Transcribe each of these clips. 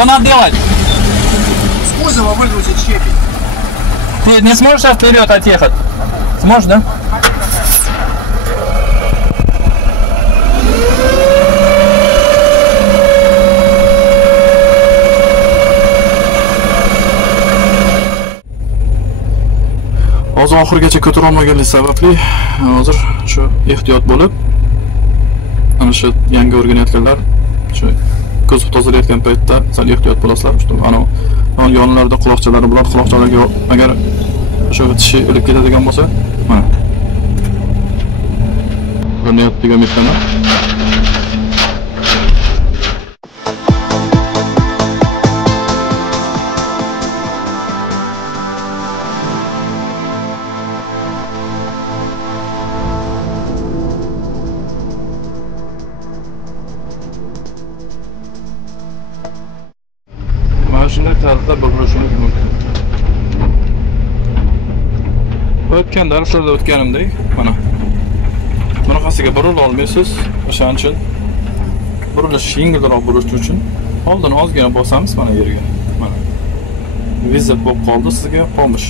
Что надо делать? С кузова выгрузить щепень. Ты не сможешь вперед отъехать? Сможешь, да? Hozir oxirigacha ko'tara olmaganlik sababli hozir shu ehtiyot bo'lib, ana shu yangi o'rganayotganlar shu ko'z tozalayotgan paytda sal ehtiyot bo'lasizlar. Ana yonlarida quloqchalari bor, quloqchalarga agar shu tishi o'lib ketadigan bo'lsa, mana ko'rayotgan umiddaman. Shunday tarzda bo'lishingiz mumkin. O'tgan darslarda o'tganimdek, mana bunaqasiga burila olmaysiz. O'shaning uchun burilish yengilroq bo'lishi uchun oldin ozgina bosamiz mana yerga. Mana vizit bo'lib qoldi sizga pomosh.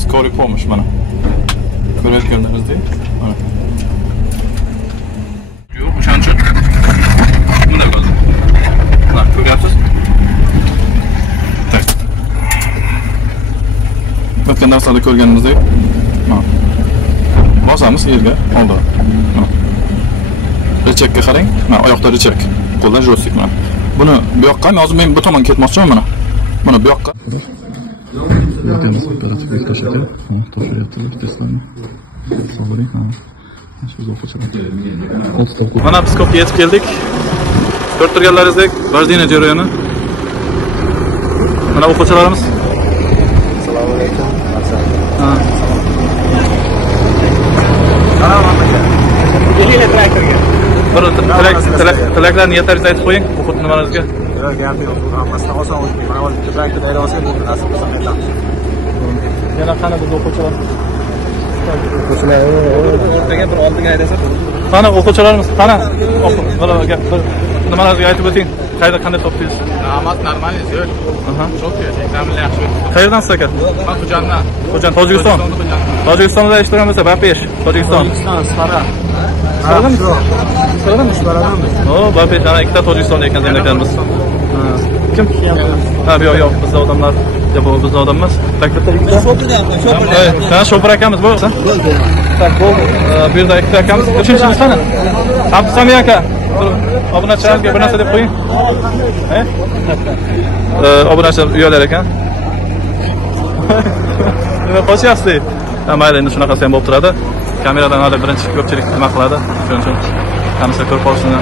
Skoriy pomosh mana. Ko'rayotganlaringizdek, mana. Yo'q, o'shaning uchun bunday bo'ldi. Mana ko'ryapsiz? O'tgan darslarda ko'rganimizdek, bosamiz yerga oldin. Rechakka qarang, mana oyoqda rechak, qo'lda joystik mana. Buni bu yoqqa, hozir men bu tomonga ketmoqchiman mana. Buni bu yoqqa. Mana Pskovga yetib keldik. Ko'rib turganlaringizdek, vojdiy jarayoni. Mana o'quvchilarimiz. Assalomu alaykum. Tilaklarni yetarlicha aytib qo'ying, o'qit nimalaringizga. Gap yo'q, hammasidan oson o'tmaydi. Mana hozir traktorda haydab olsak, bu nasib qilsa aytamiz. Yana qani biz o'quvchilar? O'rtaga bir oldiga haydasa. Qani o'quvchilarimiz, qani? Nimalarga aytib o'ting? Qanday topdingiz? Нормально, все. Çok iyi, ekranlar yaxshi. Qayerdansiz aka? Men Xo'janddan. Xo'jand, Tojikiston. Tojikistonda ishtiramiz, Bapesh, Tojikiston. Sara. Saradami? Saradami? Saradami? O, Bapesh, ana ikkita Tojikistonda ekan ekanmiz. Kim? Ha, yo'q, bizning odamlar. Bu bizning odam emas. Takbirda ikkita. Qani shopir akamiz bu? Tak, bu yerda ikkita akamiz. Uchinchimiz qani? Abdusami aka. Obunachilarga bir narsa deb qo'ying. Obunachilar uyalar ekan. Nima qochyapsiz? Mayli, endi shunaqasi ham bo'lib turadi. Kameradan hali birinchi ko'pchilik nima qiladi. Shuning uchun kamera ko'rib qolishini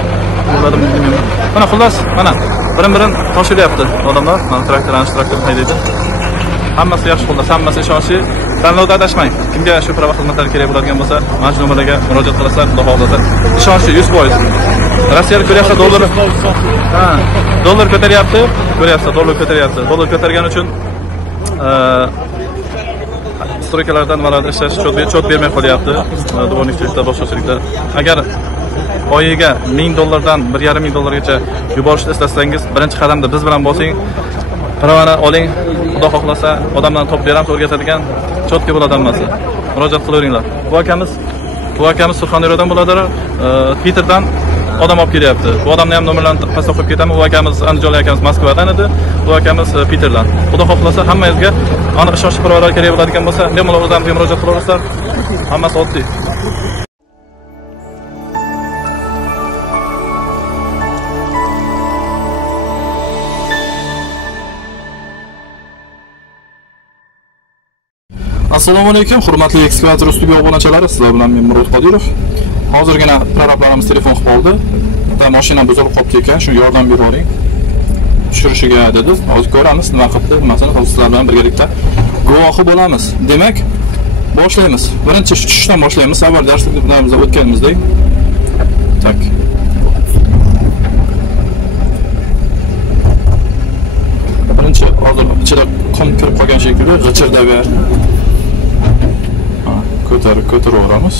o'yladim, bilmayman. Mana xullas, mana birin-birin toshilyapti odamlar. Mana traktor haydaydi. Hammasi yaxshi xullas, hammasi ishonchli. Tanlovda adashmang. Kimga shu prava xizmatlari kerak bo'ladigan bo'lsa, mana shu nomerlarga murojaat qilasizlar, xudo xohlasa. Ishonchli 100%. Rossiyada ko'ryapsiz dollar. Ha, dollar ko'taryapti. Ko'ryapsiz, dollar ko'taryapti. Dollar ko'targani uchun stroykalarda nimalarda ishlash chot bermay qolyapti. Dvornikchilikda, boshqachilikda. Agar oyiga $1000 $1,500 yuborishni istasangiz, birinchi qadamda biz bilan bosing. Pravani oling. Xudo xohlasa, odamlarni topib beramiz, o'rgatadigan chotga bo'ladi hammasi. Murojaat qilaveringlar. Bu akamiz Surxondaryodan bo'ladi, Peterdan odam olib kelyapti. Bu odamni ham nomerlarini pastga qo'yib ketaman. Bu akamiz Andijonlik akamiz Moskvadan edi. Bu akamiz Peterdan. Xudo xohlasa hammangizga aniq ishonchli pravalar kerak bo'ladigan bo'lsa, bemalol o'zimizga murojaat qilaverasizlar. Hammasi oddiy. Assalomu alaykum, hurmatli ekskavator ustiga obunachilari, sizlar bilan men Murod Qodirov. Hozirgina prorablarimiz telefon qilib qoldi. Bitta mashina buzilib qolib ketgan, shunga yordam bering. Tushirishiga dedi. Hozir ko'ramiz nima qildi, nimasini hozir sizlar bilan birgalikda guvohi bo'lamiz. Demak, boshlaymiz. Birinchi tushishdan boshlaymiz. Avval darsliklarimiz o'tganimizdek. Tak. Birinchi hozir ichida qon kirib qolgan shekilli g'ichirdaga ko'taraveramiz,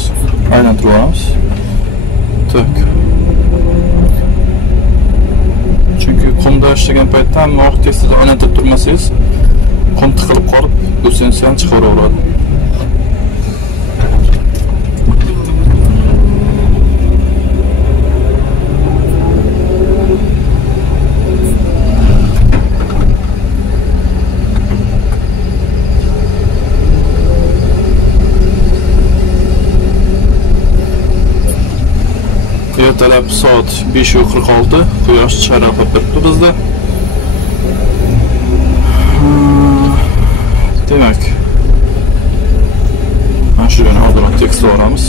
aylantiramiz. Tak. Chunki qumda tashlagan paytda hamma vaqt tez-tez aylantirib turmasangiz, qon tiqilib qolib, o'tsangiz ham chiqaraveradi. Ertalab soat 5:46 quyosh charaqlab turibdi bizda. Demak, mana shu yerni oldin tekst olamiz.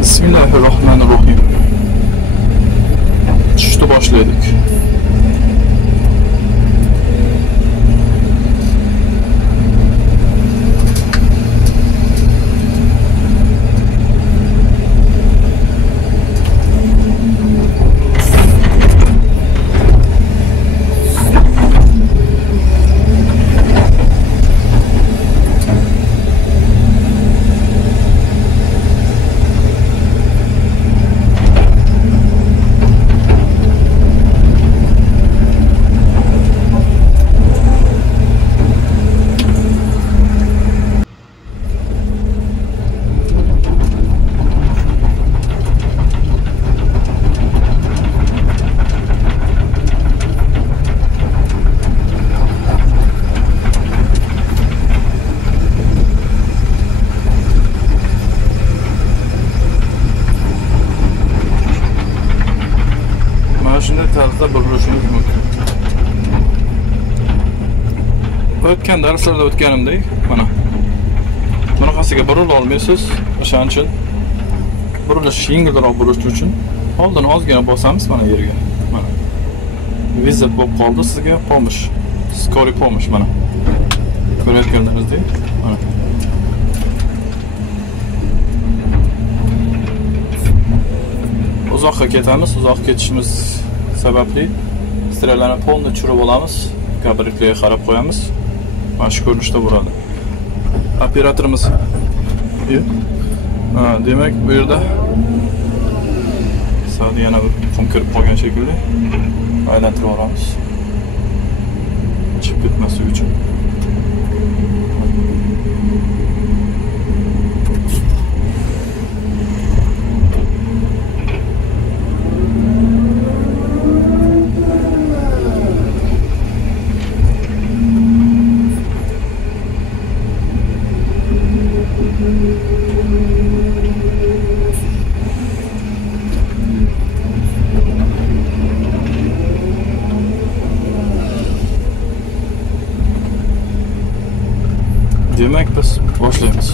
Bismillahirrohmanirrohim. Tushishni boshladik. Shunday tarzda burilishingiz mumkin. O'tgan darslarda o'tganimdek, mana bunaqasiga burilib olmaysiz. O'shaning uchun burilish yengilroq bo'lishi uchun oldin ozgina bosamiz mana yerga. Mana. Vizit bo'lib qoldi sizga pomosh. Skoriy pomosh mana. Ko'rayotganingizdek, mana. Uzoqqa ketamiz, uzoq ketishimiz sababli strellarni polni tushirib olamiz, gabaritlarga qarab qo'yamiz. Mana shu ko'rinishda bo'ladi. Operatorimiz demak bu yerda sadi yana bir qum kirib qolgan shekilli aylantirib olamiz. Chiqib ketmasligi uchun. Demak biz boshlaymiz.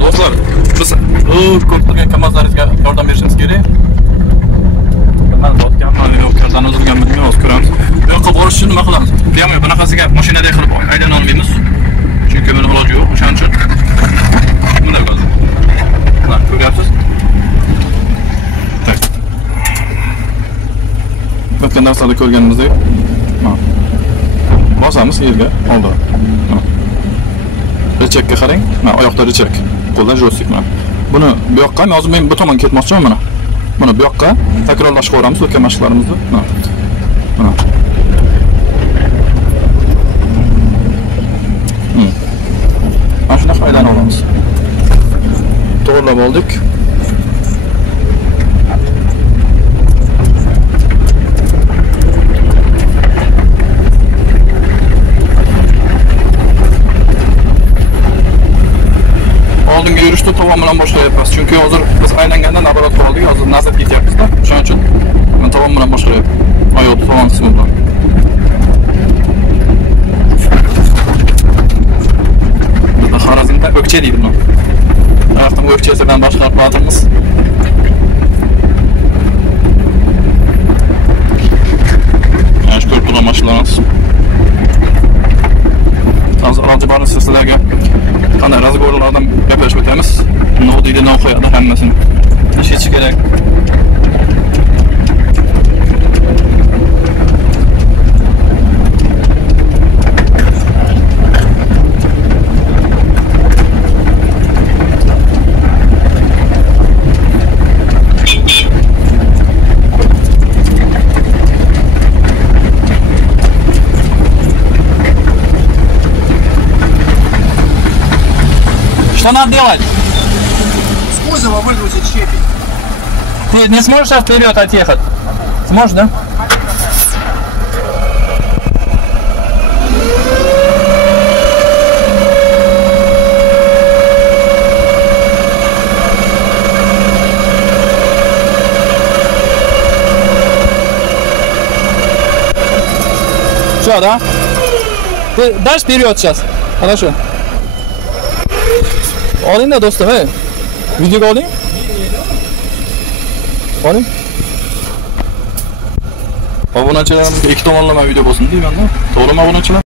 Do'stlar, biz ko'plarga kamazlaringizga yordam berishimiz kerak. Mana zotgan yo'qlardan o'zilgan bilgan o'z ko'ramiz. Bu yoqqa borish uchun nima qilamiz? Demak, bunaqasiga mashinada qilib haydana olmaymiz. Chunki buni iloji yo'q. O'shaning uchun bunday qilamiz. Mana ko'ryapsiz? Tak. O'tgan darslarda ko'rganimizdek, mana bosamiz yerga oldin. Richakka qarang. Mana oyoqda richak. Qo'lda joystik mana. Buni bu yoqqa, hozir men bu tomonga ketmoqchiman mana. Buni bu yoqqa takrorlashga o'ramiz o'tgan mashqlarimizni. Mana. Mana. Mana shunaqa aylanib olamiz. To'g'rilab oldik. Oldinga yurishni to'g'ri bilan boshlayapmiz. Chunki hozir biz aylanganda nabarat qoldik. Hozir nazar ketyapmiz-da. Shuning uchun men to'g'ri bilan boshlayapman. Oyoq to'g'ri qismi bilan. Bizda Xorazmda o'kcha deydi buni. Raftim o'kchasi bilan boshqarib qo'yamiz. Mana shu ko'rib turgan mashinalarimiz. Hozir Rojibarni sizlarga qanday razgovorlardan gaplashib o'tamiz. No deydi, no qo'yadi hammasini. Ish ketish kerak. Что надо делать? С кузова выгрузить щепень. Ты не сможешь сейчас вперед отъехать? Сможешь, да? Все, да? Ты дашь вперед сейчас? Хорошо. Oling da do'stim, videoga oling. Oling. Obunachilarimizga ikki tomonlama video bo'lsin deyman-da. To'g'rimi obunachilar?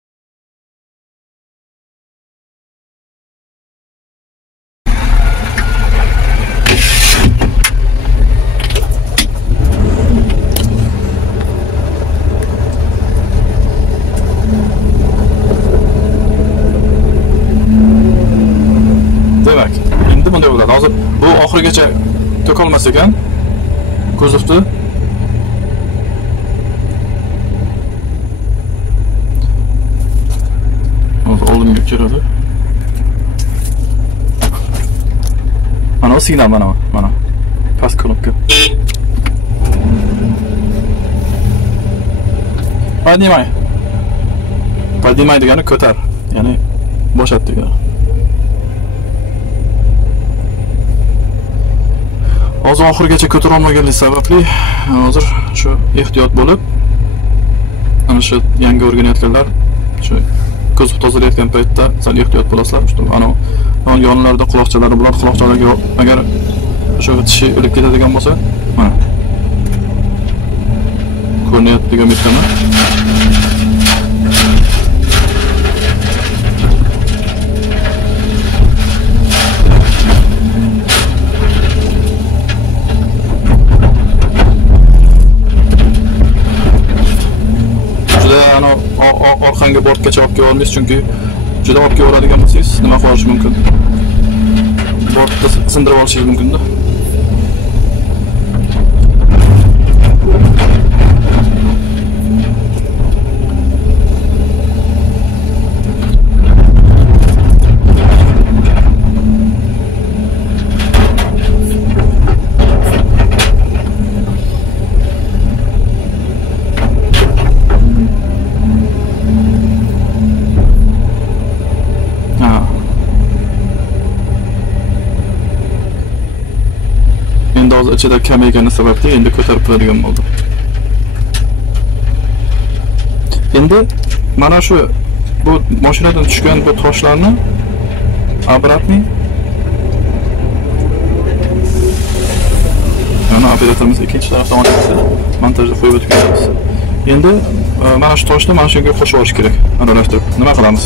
Bunday bo'ladi. Hozir bu oxirigacha to'kolmas ekan. Kuzovni hozir oldimga kiradi. Mana signal mana. Past knopka. Podнимай degani ko'tar, ya'ni bo'shat degani. Hozir oxirigacha ko'tara olmaganlik sababli hozir shu ehtiyot bo'lib, ana shu yangi o'rganayotganlar shu ko'zib tozalayotgan paytda sal ehtiyot bo'lasizlar. Ana yonlarida quloqchalari bo'ladi. Quloqchalarga agar shu tishi ilib ketadigan bo'lsa, mana ko'rayotgan bittaman. Orqangi bortgacha olib kela olmaysiz, chunki juda olib kelaveradigan bo'lsangiz, nima qilish mumkin? Bortni sindirib olishingiz mumkin-da. Hozir ichida kamaygani sababli endi ko'tarib turadigan bo'ldi. Endi mana shu bu mashinadan tushgan bu toshlarni обратный mana operatorimiz ikkinchi tarafdan montajda qo'yib o'tganmiz. Endi mana shu toshni mana shunga qo'shib olish kerak. Aralashtirib. Nima qilamiz?